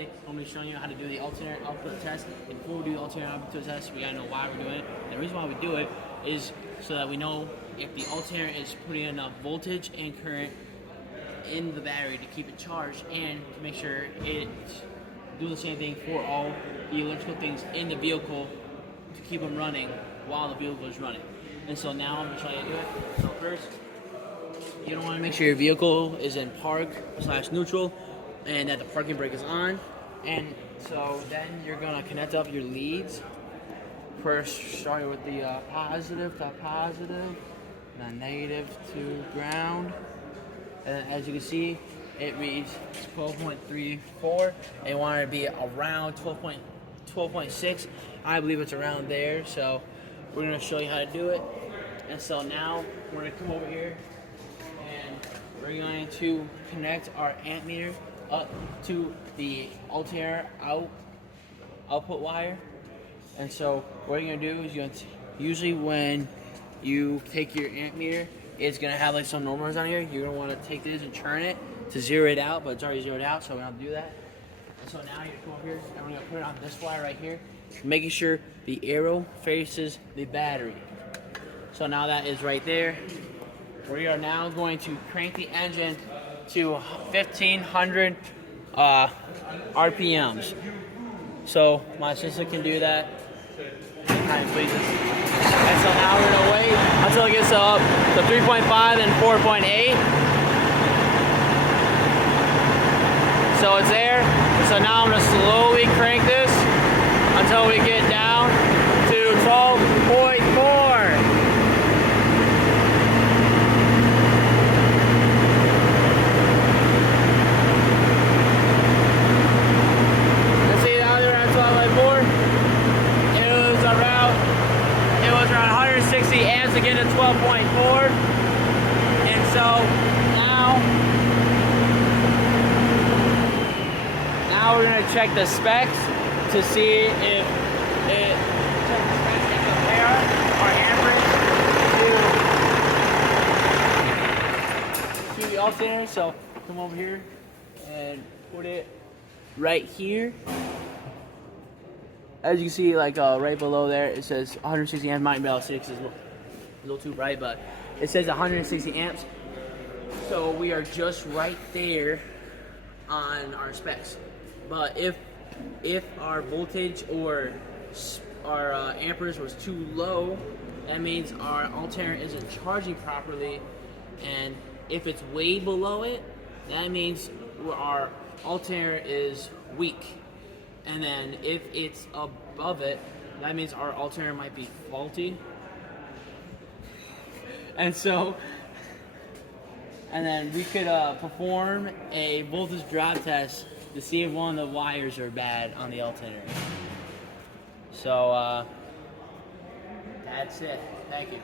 today I'm going to be showing you how to do the alternator output test. And before we do the alternator output test, we got to know why we're doing it. And the reason why we do it is so that we know if the alternator is putting enough voltage and current in the battery to keep it charged, and to make sure it do the same thing for all the electrical things in the vehicle to keep them running while the vehicle is running. And so now I'm going to show you how to do it. So first, you don't want to make sure your vehicle is in park/neutral and that the parking brake is on. And so then you're going to connect up your leads. First, starting with the positive to positive, then negative to ground. And as you can see, it reads 12.34. And you want it to be around 12.6. I believe it's around there. So we're going to show you how to do it. And so now we're going to come over here and we're going to connect our amp meter up to the alternator output wire. And so what you're going to do is usually when you take your amp meter, it's going to have like some numbers on here. You're going to want to take this and turn it to zero it out, but it's already zeroed out, so we're going to do that. And so now you come over here and we're going to put it on this wire right here, making sure the arrow faces the battery. So now that is right there. We are now going to crank the engine to 1500 RPMs. So my assistant can do that. Kind of pleases. And so now we're gonna wait until it gets up to 3.5 and 4.8. So it's there. So now I'm gonna slowly crank this until we get down to 12.4. It was around 160 amps to get to 12.4. And so now we're going to check the specs to see if it compare our amperage to the alternator. So come over here and put it right here. As you can see, like right below there, it says 160 amps. Might be about 6 is a little too bright, but it says 160 amps. So we are just right there on our specs. But if our voltage or our amperage was too low, that means our alternator isn't charging properly. And if it's way below it, that means our alternator is weak. And then if it's above it, that means our alternator might be faulty. And then we could perform a voltage drop test to see if one of the wires are bad on the alternator. So that's it. Thank you.